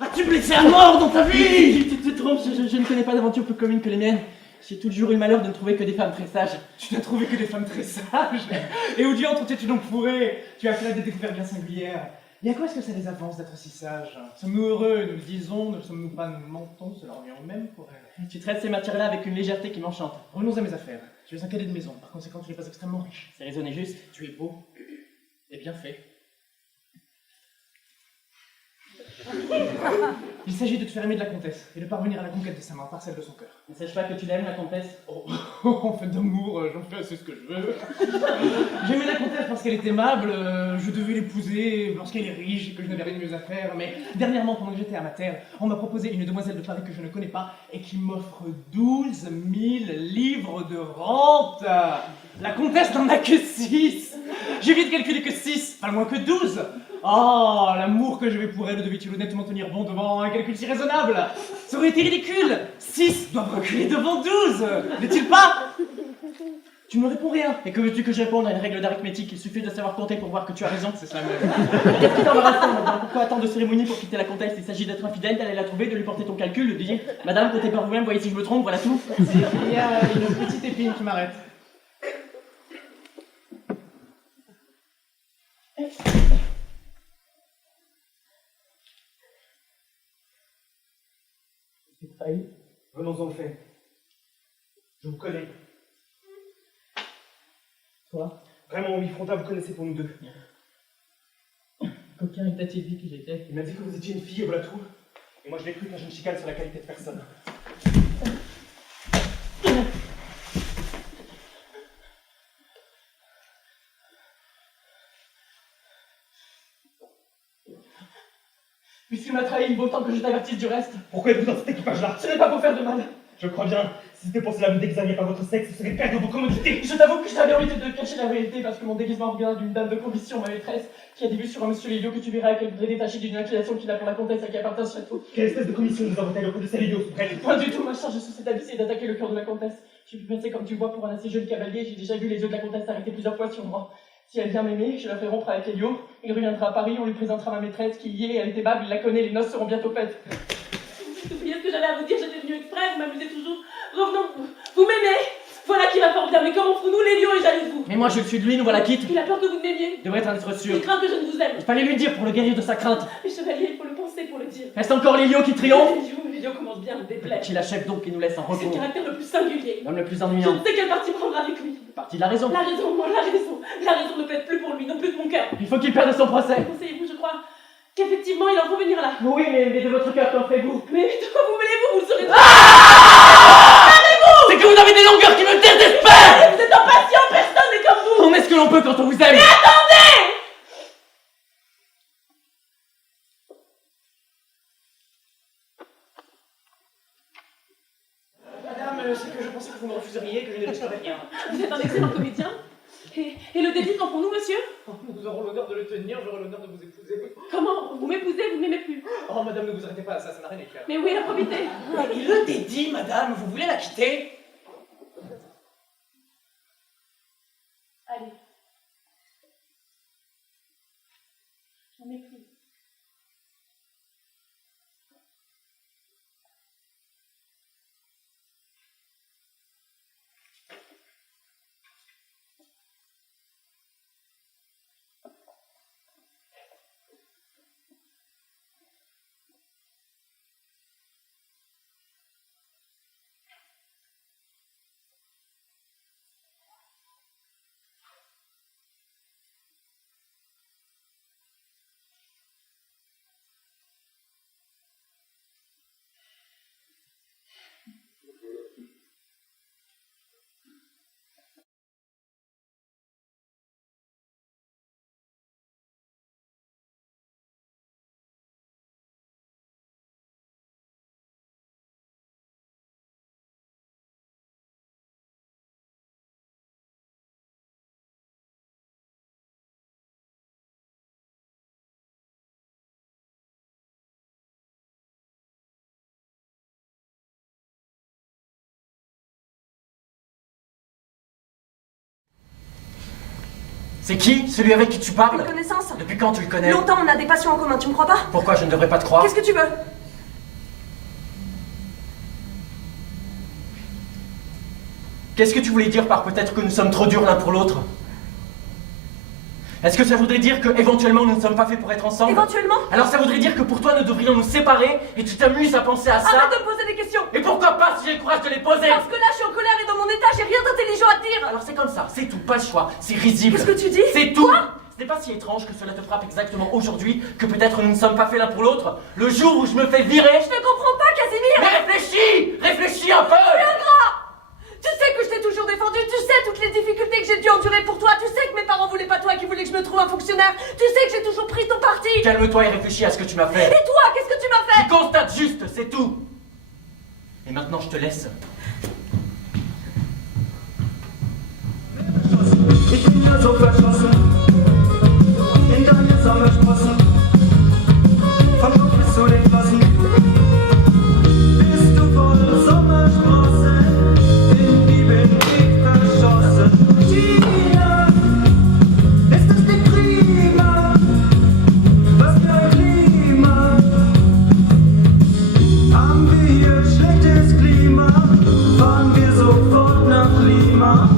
As-tu blessé à mort dans ta vie? Tu te trompes, je ne connais pas d'aventures plus communes que les miennes. J'ai toujours eu le malheur de ne trouver que des femmes très sages. Tu n'as trouvé que des femmes très sages. Et où diantre t'es-tu donc fourré? Tu as fait des découvertes bien singulières. Et à quoi est-ce que ça les avance d'être si sages? Sommes-nous heureux, nous le disons, ne sommes-nous pas, nous mentons, cela revient au même pour elles. Tu traites ces matières-là avec une légèreté qui m'enchante. Revenons à mes affaires. Tu es un cadet de maison, par conséquent tu n'es pas extrêmement riche. C'est raisonné juste. Tu es beau et bien fait. Il s'agit de te faire aimer de la comtesse et de parvenir à la conquête de sa main par celle de son cœur. Ne sais-je pas que tu l'aimes, la comtesse? En fait d'amour, j'en fais assez ce que je veux. J'aimais la comtesse parce qu'elle est aimable, je devais l'épouser lorsqu'elle est riche et que je n'avais rien de mieux à faire, mais dernièrement, pendant que j'étais à ma terre, on m'a proposé une demoiselle de Paris que je ne connais pas et qui m'offre 12 000 livres de rente. La comtesse n'en a que 6. J'ai vite calculé que 6, pas moins que 12. Oh, l'amour que j'avais pour elle, devait-il honnêtement tenir bon devant un calcul si raisonnable? Ça aurait été ridicule. 6 doivent reculer devant 12, n'est-il pas? Tu ne me réponds rien. Et que veux-tu que je réponde à une règle d'arithmétique? Il suffit de savoir compter pour voir que tu as raison. C'est ça même. Qu'est-ce qui t'embarrasse, madame? Pourquoi tant de cérémonie pour quitter la comtesse? Il s'agit d'être infidèle, d'aller la trouver, de lui porter ton calcul, de dire madame, comptez par vous-même, voyez si je me trompe, voilà tout. Il y a une petite épine qui m'arrête. Venons-en au fait. Je vous connais. Toi? Vraiment, oui, Frontin, vous connaissez pour nous deux. Coquin et t'a-t-il dit qui j'étais? Il m'a dit que vous étiez une fille, et voilà tout. Et moi je l'ai cru car je ne chicane sur la qualité de personne. Puisqu'il m'a trahi, il vaut autant que je t'avertisse du reste. Pourquoi êtes-vous dans cet équipage-là? Ce n'est pas pour faire de mal. Je crois bien. Si c'était pour cela que vous déguisiez pas votre sexe, ce serait perdre vos commodités. Je t'avoue que j'avais envie de cacher la vérité parce que mon déguisement vient d'une dame de condition, ma maîtresse, qui a des vues sur un monsieur Lélio que tu verras et qu'elle voudrait détacher d'une inclination qu'il a pour la comtesse à qui appartient ce château. Quelle espèce de commission nous avons-elle auprès de ces Lélio, soubrette? Pas du tout, ma charge sous cet habit, c'est d'attaquer le cœur de la comtesse. J'ai pu passer comme tu vois pour un assez jeune cavalier, j'ai déjà vu les yeux de la comtesse s'arrêter plusieurs fois sur moi. Si elle vient m'aimer, je la ferai rompre avec Lélio, il reviendra à Paris, on lui présentera ma maîtresse qui y est, elle est aimable, il la connaît, les noces seront bientôt faites. Vous oubliez ce que j'allais à vous dire, j'étais venue exprès, vous m'amusez toujours. Revenons, vous m'aimez. Voilà qui va fort bien, mais comment ferons-nous Lélio est jaloux de vous? Mais moi je suis de lui, nous voilà quitte. Il a peur que vous ne m'aimiez. Devrait en être sûr. Il craint que je ne vous aime. Il fallait lui dire pour le guérir de sa crainte. Mais chevalier, il faut le penser pour le dire. Reste encore Lélio qui triomphe. Lélio commence bien à me déplaire. Qui l'achève donc et nous laisse en C'est le repos. caractère le plus singulier. L'homme le plus Je ennuyant. ne sais quel parti prendre avec lui. Partie de la raison. La raison, moi, la raison. La raison ne pète plus pour lui, non plus de mon cœur. Il faut qu'il perde son procès. Conseillez-vous, je crois, qu'effectivement il en faut venir là. Oui, mais de votre cœur, qu'en ferez-vous? Mais de quoi vous mêlez-vous? Vous le saurez tout. C'est que vous avez des longueurs qui me désespèrent. Vous êtes impatient, personne n'est comme vous. On est ce que l'on peut quand on vous aime. Attendez! Madame, c'est que je pensais que vous me refuseriez, que je ne risquerais rien. Vous êtes un excellent comédien. Et le désir qu'en font-nous, monsieur? Nous aurons l'honneur de le tenir, j'aurai l'honneur de vous épouser. Comment? Vous m'épousez, vous ne m'aimez plus. Oh, madame, ne vous arrêtez pas à ça, ça n'a rien d'éclair. Mais où est la probité? Il le dédie, madame, vous voulez la quitter? Allez. J'en ai plus. C'est qui, celui avec qui tu parles? Une connaissance. Depuis quand tu le connais? Longtemps, on a des passions en commun, tu me crois pas? Pourquoi je ne devrais pas te croire? Qu'est-ce que tu veux? Qu'est-ce que tu voulais dire par peut-être que nous sommes trop durs l'un pour l'autre? Est-ce que ça voudrait dire que éventuellement nous ne sommes pas faits pour être ensemble? Éventuellement? Alors ça voudrait dire que pour toi nous devrions nous séparer et tu t'amuses à penser à ça? Arrête de me poser des questions! Et pourquoi pas si j'ai le courage de les poser? Parce que là, je suis en colère et dans mon état, j'ai rien d'intelligent à te dire! Alors c'est comme ça, c'est tout, pas le choix, c'est risible. Qu'est-ce que tu dis? C'est tout! Ce n'est pas si étrange que cela te frappe exactement aujourd'hui que peut-être nous ne sommes pas faits l'un pour l'autre. Le jour où je me fais virer... Je te comprends pas, Casimir! Mais réfléchis! Réfléchis un peu! Tu es ingrat! Tu sais que je t'ai toujours défendu, tu sais toutes les difficultés que j'ai dû endurer pour toi, tu sais que mes parents voulaient pas toi, qu'ils voulaient que je me trouve un fonctionnaire, tu sais que j'ai toujours pris ton parti! Calme-toi et réfléchis à ce que tu m'as fait. Et toi, qu'est-ce que tu m'as fait? Je constate juste, c'est tout. Et maintenant je te laisse. Ich bin ja so verschossen in deine Sommersprossen, vom Kopf bis zu den Flossen. Bist du voll Sommersprossen, in die bin ich verschossen. Tina, ist das nicht prima? Was für ein Klima. Haben wir hier schlechtes Klima? Fahren wir sofort nach Lima.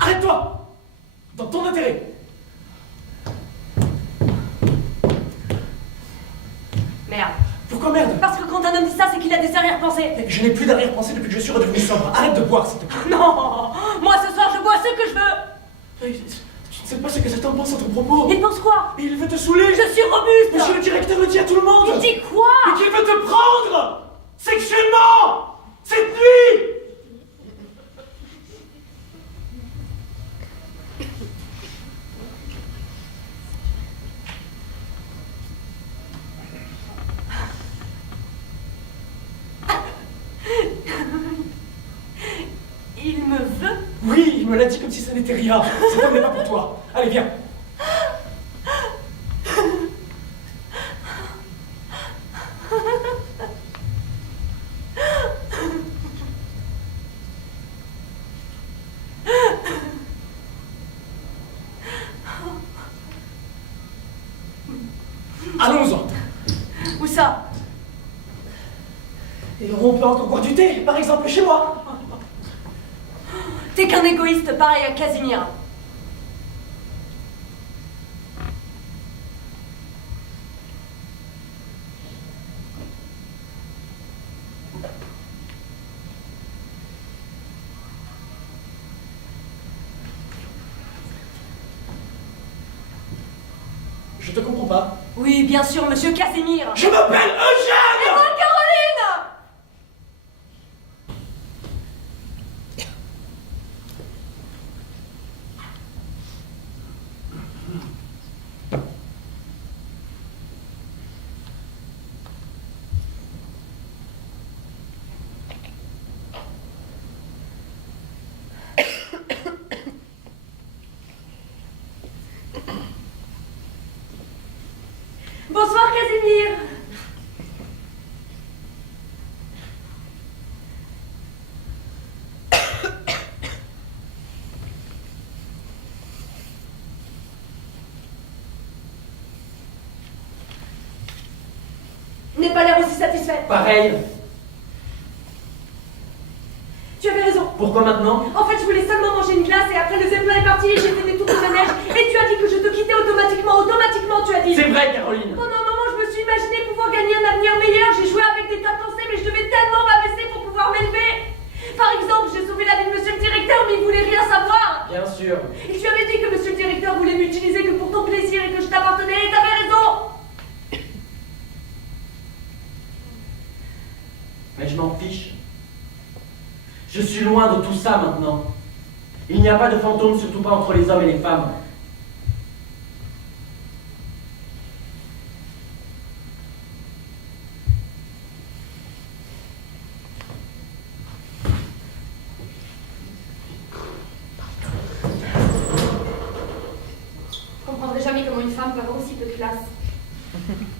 Arrête-toi! Dans ton intérêt! Merde. Pourquoi merde? Parce que quand un homme dit ça, c'est qu'il a des arrière-pensées. Je n'ai plus d'arrière-pensée depuis que je suis redevenu sobre. Arrête de boire, s'il te plaît. Non! Moi, ce soir, je bois ce que je veux! Tu ne sais pas ce que cet homme pense à ton propos. Il pense quoi? Il veut te saouler. Je suis robuste! Monsieur le directeur le dit à tout le monde. Il dit quoi? Et qu'il veut te prendre sexuellement cette nuit. Il me veut? Oui, il me l'a dit comme si ça n'était rien. Cet homme n'est pas pour toi. Allez, viens. Allons-en. Où ça? Et on peut encore boire du thé, par exemple chez moi. T'es qu'un égoïste pareil à Casimir. Je te comprends pas. Oui, bien sûr, monsieur Casimir. Je m'appelle Eugène. Et moi, Caroline! Bonsoir, Casimir. N'ai pas l'air aussi satisfait. Pareil. Tu avais raison. Pourquoi maintenant? En fait, je voulais seulement manger une glace et après le zeppelin est parti et j'ai fait des tours de la neige et tu as dit que je te quittais automatiquement. Automatiquement, tu as dit. C'est vrai, Caroline. Pendant un moment, je me suis imaginé pouvoir gagner un avenir meilleur. J'ai joué avec des tas de pensées, mais je devais tellement m'abaisser pour pouvoir m'élever. Par exemple, j'ai sauvé la vie de monsieur le directeur, mais il voulait rien savoir. Bien sûr. Et tu avais dit que monsieur le directeur voulait m'utiliser que pour ton plaisir et que je t'appartenais, et t'avais raison. Mais je m'en fiche. Je suis loin de tout ça maintenant. Il n'y a pas de fantôme, surtout pas entre les hommes et les femmes. femme peut avoir aussi peu de classe.